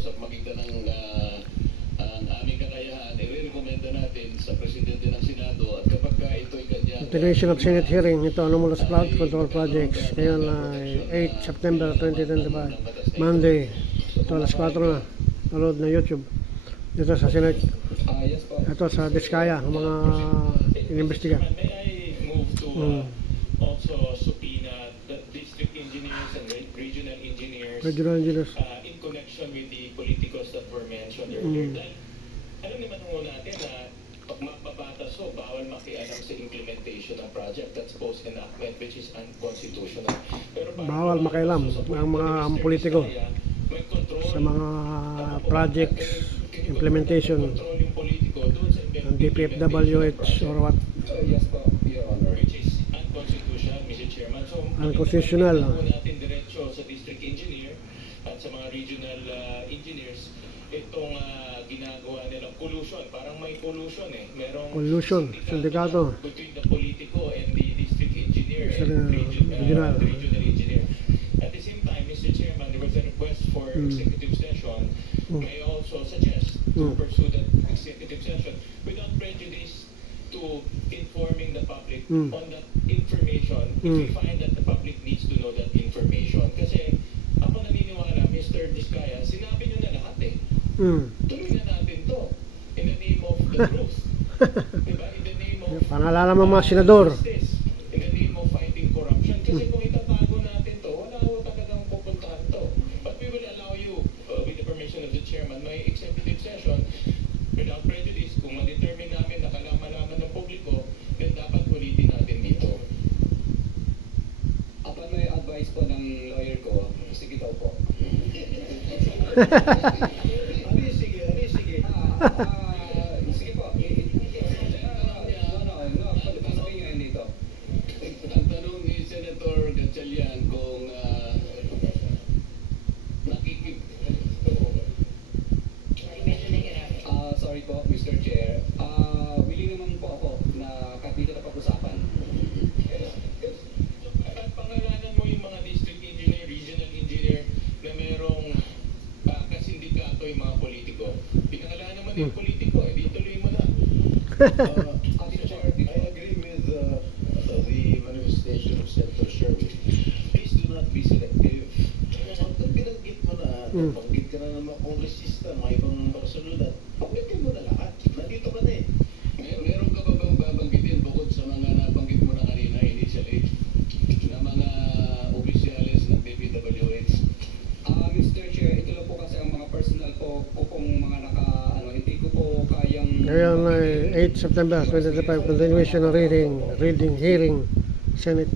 sa magitan ng ang aming kakayahan, i-recommenda natin sa Presidente ng Senado at kapag ito'y kanya... Continuation of Senate hearing, ito anomalous flood control projects. Ngayon ay 8 September 2025, Monday. Ito alas 4 na, nalood na YouTube. Dito sa Senate. Ito sa Diskaya, ang mga inimbestiga. May I move to also subpoena the district engineers and regional engineers in connection with the politicos that were mentioned earlier. Alam naman ho natin na pag mababatas ho, bawal makialam sa implementation ng project. That's post-enactment which is unconstitutional. Pero bawal makialam ang mga politiko sa mga projects implementation ng DPWH or what. Which is unconstitutional, Mr. Chairman. So, unconstitutional. Natin diretso sa district engineer at sa mga regional engineers itong ginagawa nilang collusion. Parang may collusion Merong collusion, sindikato between the politico and the district engineer and regional engineer. At the same time, Mr. Chairman, there was a request for executive session. May I also suggest to pursue that executive session without prejudice to informing the public on that information if we find that the public needs to know that information. Kasi ako naniniwala, Mr. Diskaya, sinabi nyo na lahat Tuloy na natin to in the name of the truth. Diba? In the name of pangalala ng mga senador. In the name of fighting corruption. Kasi kung itatago natin to, wala ko talagang pupuntahan to. But we will allow you, with the permission of the chairman, may executive session without prejudice. Kung ma-determine namin na kalama-laman ng publiko, then dapat ulitin natin dito. Upon may advice po ng lawyer ko, sige daw po. Sige po. Ang tanong ni Senator Gatchalian kung sorry po, Mr. Chair. Willing naman po ako na kahit dito na pag-usapan. At pangalanan mo yung mga district engineer, regional engineer na merong kasindikato yung mga politiko. Pinangalanan naman yung politiko, di tuloy mo na. Mr. Chair, I agree with the manifestation of Senator Sherwin. Please do not be selective. Binanggit mo na, banggit ka na ng mga kongresista, mga ibang personalidad. Banggitin mo na lahat. Nandito ka na Meron ka ba bang babanggitin bukod sa mga nabanggit mo na kanina initially na mga opisyalis ng DPWH? Mr. Chair, ito lang po kasi ang mga personal po pong mga hindi ko po kayang... Ngayon ay 8 September 2025, continuation ng hearing, Senate.